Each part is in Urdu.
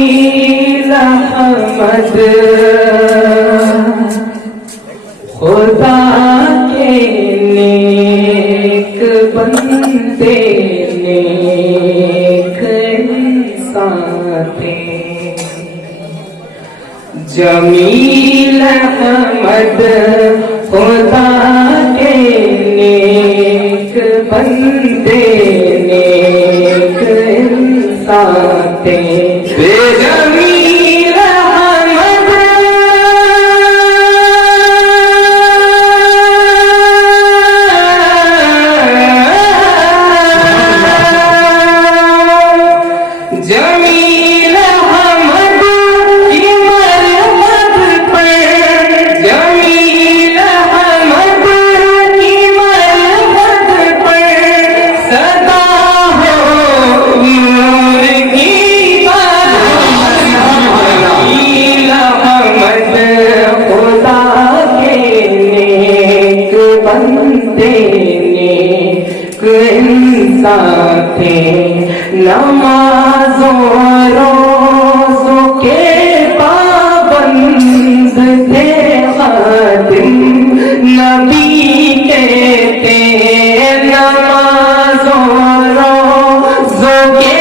جمیل احمد خدا کے نیک بندے نیک انسان تھے جمیل احمد خدا کے نیک بندے نیک انسان تھے جمیل احمد جمیل احمد کی مرحمت پر جمیل احمد کی مرحمت پر صدا ہو نور کی جمیل احمد خدا کے نیک بندے نیک انسان تھے نمازوں روزوں کے پابند تھے خادم نبی کے تھے نمازوں روزوں کے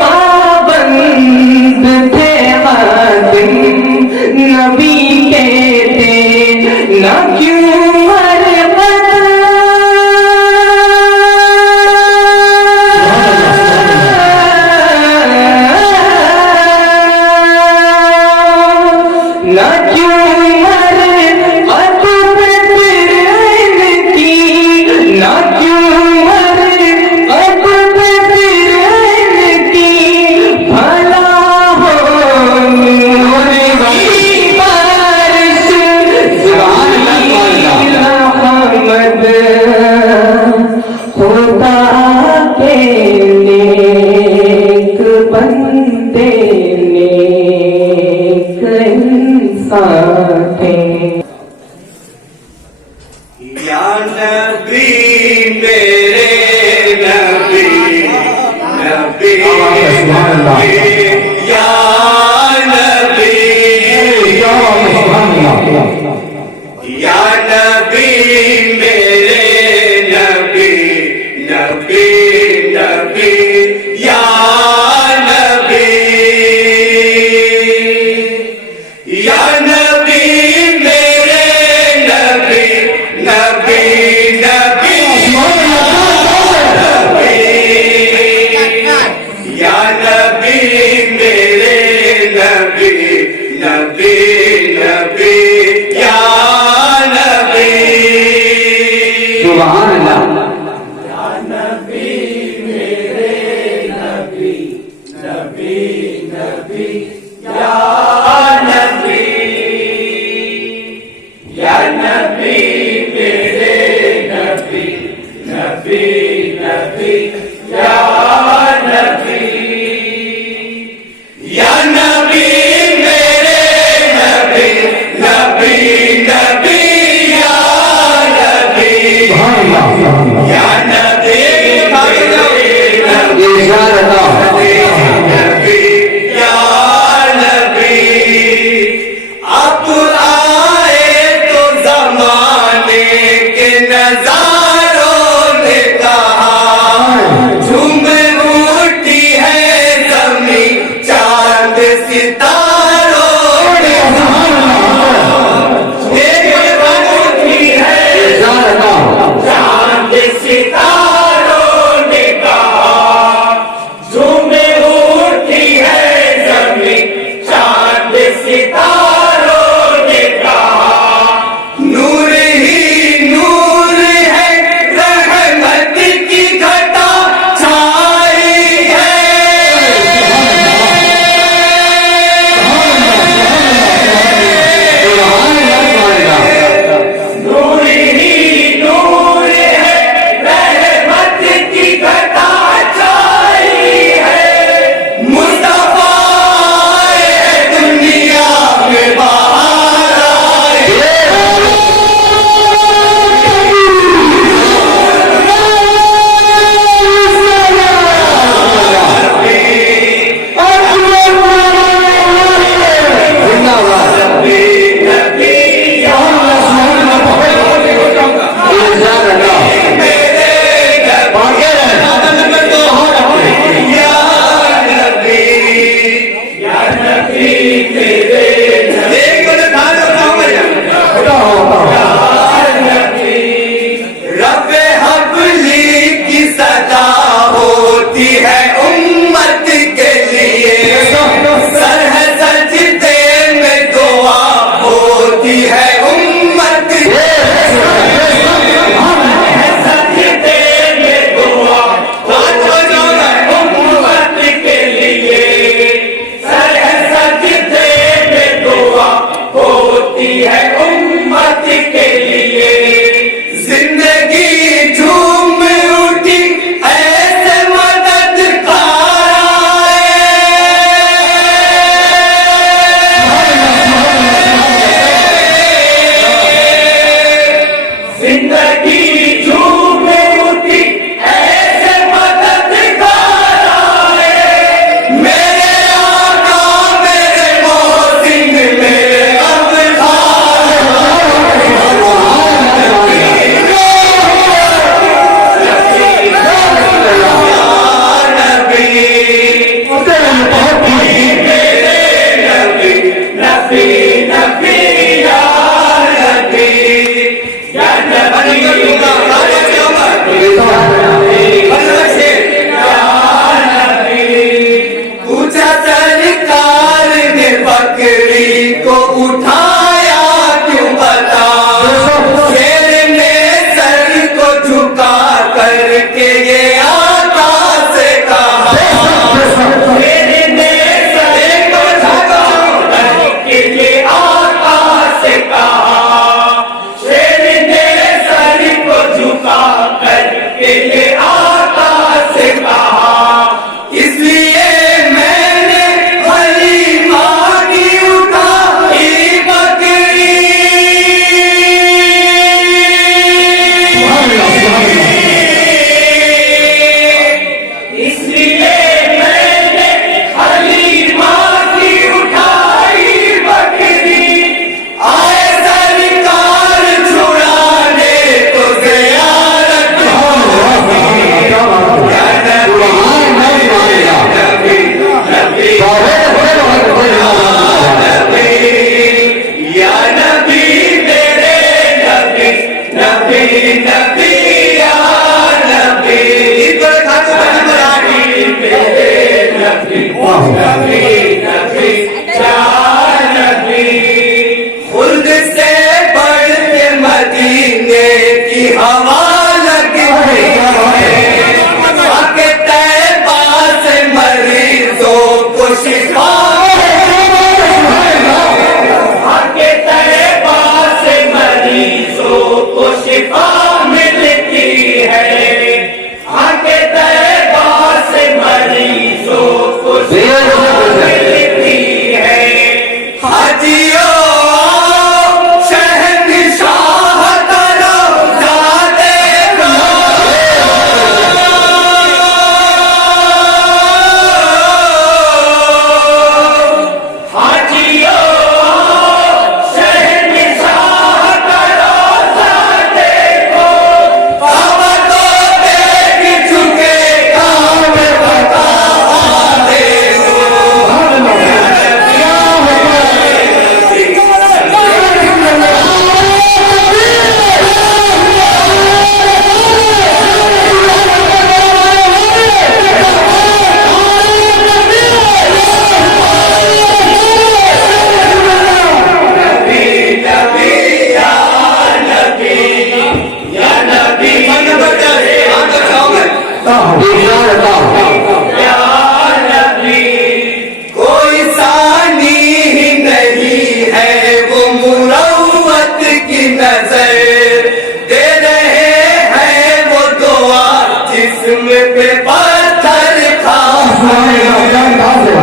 پابند تھے خادم نبی کے تھے نہ کیوں یا نبی میرے نبی نبی یا نبی یا نبی میرے نبی نبی نبی یا نبی یا نبی میرے نبی نبی نبی یا نبی میرے نبی نبی نبی یا نبی سبحان اللہ یا نبی میرے نبی نبی نبی یا نبی یا نبی میرے نبی نبی نبی یا نبی یا نبی میرے نبی نبی نبی یا نبی یا نبی نبی یا نبی اب آئے تو زمانے کے نظاروں نے کہا جھوم اٹھی ہے زمین چاند ستاروں نے اٹھی ہے چاند ستاروں نے کہا جھوم اٹھی ہے زمین چاند ستاروں نے کہا نور ہی نور ہے رحمت کی گھٹا چھائی ہے ہے وہ مروت کی نظر دے رہے ہیں وہ دعا جسم پہ پتھر کھا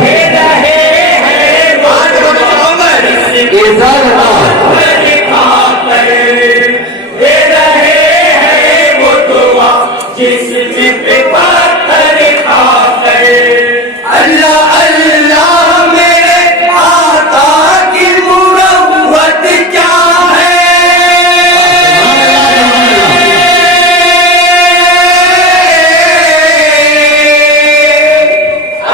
دے رہے ہیں وہ دعا جسم پہ پتھر کھا کر دے رہے ہیں وہ دعا جسم پہ پتھر کھا کر اللہ اللہ میرے آقا کی مروت کیا ہے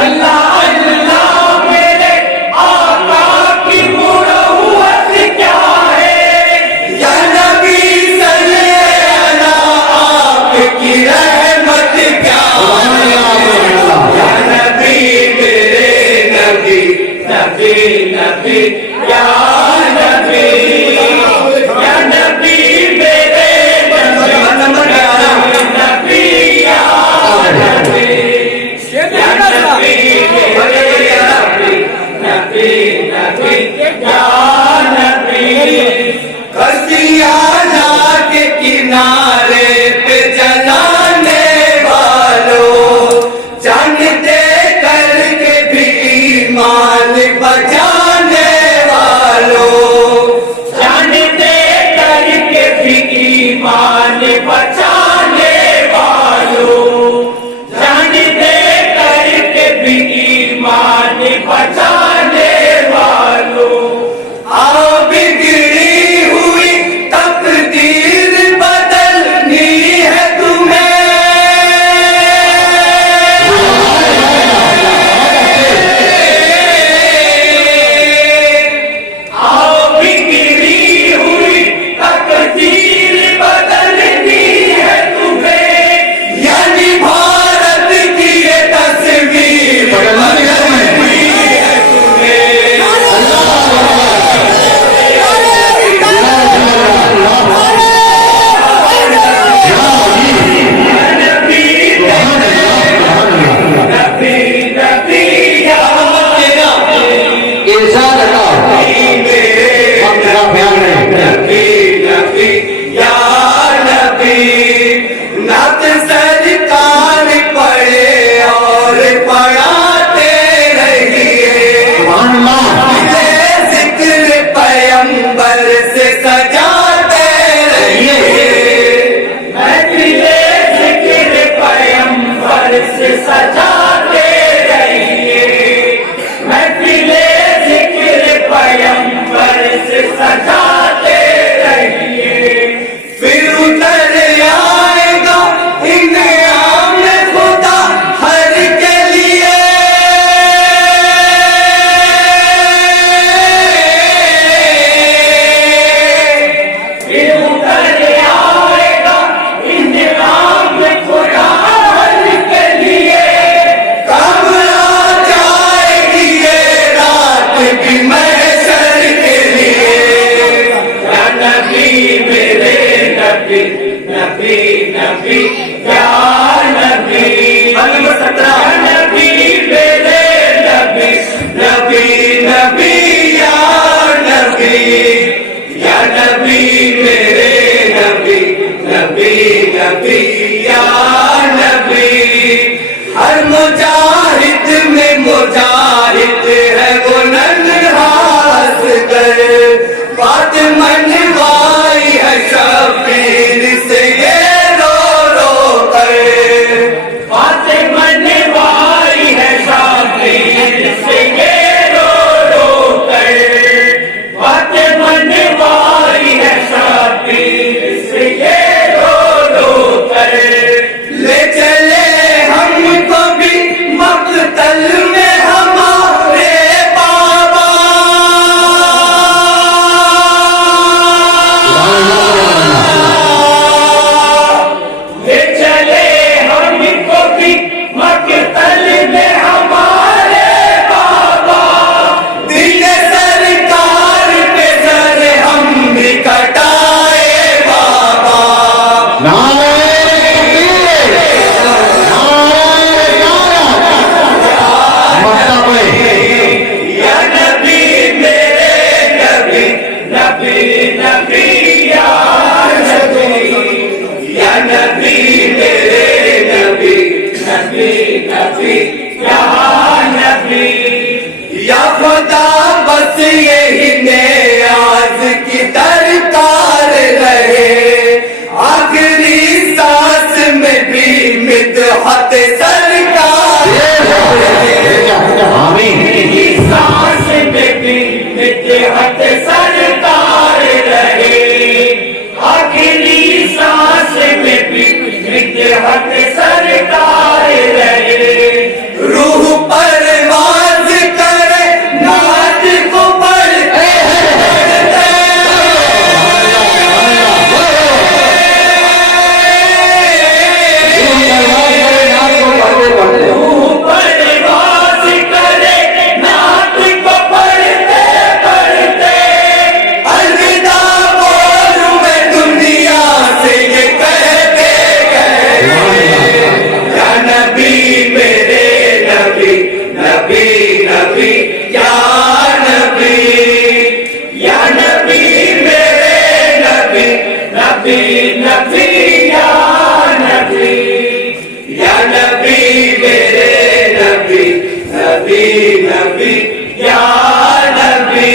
اللہ اللہ میرے آقا کی مروت کیا ہے یا نبی صلی اللہ آپ کی رحمت کیا ہے یا نبی میرے نبی نبی نبی یا نبی یا نبی میرے نبی نبی یا نبی یا نبی میرے نبی نبی یا نبی کسیانہ کے کنارے پہ جلانے والوں جان دے کر کے بھی ایمان بچانے والوں جان دے کر کے بھی ایمان بچانے والوں جان دے کر کے بھی ایمان بچانے والوں آؤ بگڑی ہوئی تقدیر بدلنی ہے تمہیں آؤ بگڑی ہوئی تقدیر بدلنی ہے تمہیں یعنی بھارت کی یہ تصویر بدلنی ہے تمہیں نعت سرکار پڑھے اور پڑھاتے رہیے ذکر پیمبر سے سجاتے رہیے ذکر پیمبر سے سجاتے رہیے ذکر پیمبر سے سجاتے رہیے پھر اتر آئے گا انعام خدا ہر کے لیے پھر اتر آئے گا انعام خدا ہر کے لیے کب آ جائے گی یہ رات بھی محشر کے لیے یا نبی میرے نبی نبی نبی یا نبی نمبر 17 نبی میرے نبی نبی نبی یا نبی یا نبی میرے نبی نبی نبی یا نبی ہر مجاہد میں مجاہد ہے وہ ننہا اصغر بات منوائی ہے شبیر سے یہ رو رو کر بات منوائی ہے شبیر سے یہ رو رو کر بات منوائی ہے شبیر سے یہ رو رو کر لے چلے ہم کو بھی مقتل میں ہمارے الوداع بس یہی نیاز کی درکار رہے آخری سانس میں بھی مدحت سرکار آخری سانس میں بھی مدحت سرکار رہے آخری سانس میں بھی مدحت سرکار رہے روح پرواز کرے نعت کو پڑھتے روح پرواز کرے نعت کو پڑھتے پڑھتے الوداع بولوں میں دنیا سے یہ کہتے گئے یا نبی میرے نبی نبی نبی یا نبی یا نبی میرے نبی نبی نبی یا نبی یا نبی میرے نبی نبی نبی یا نبی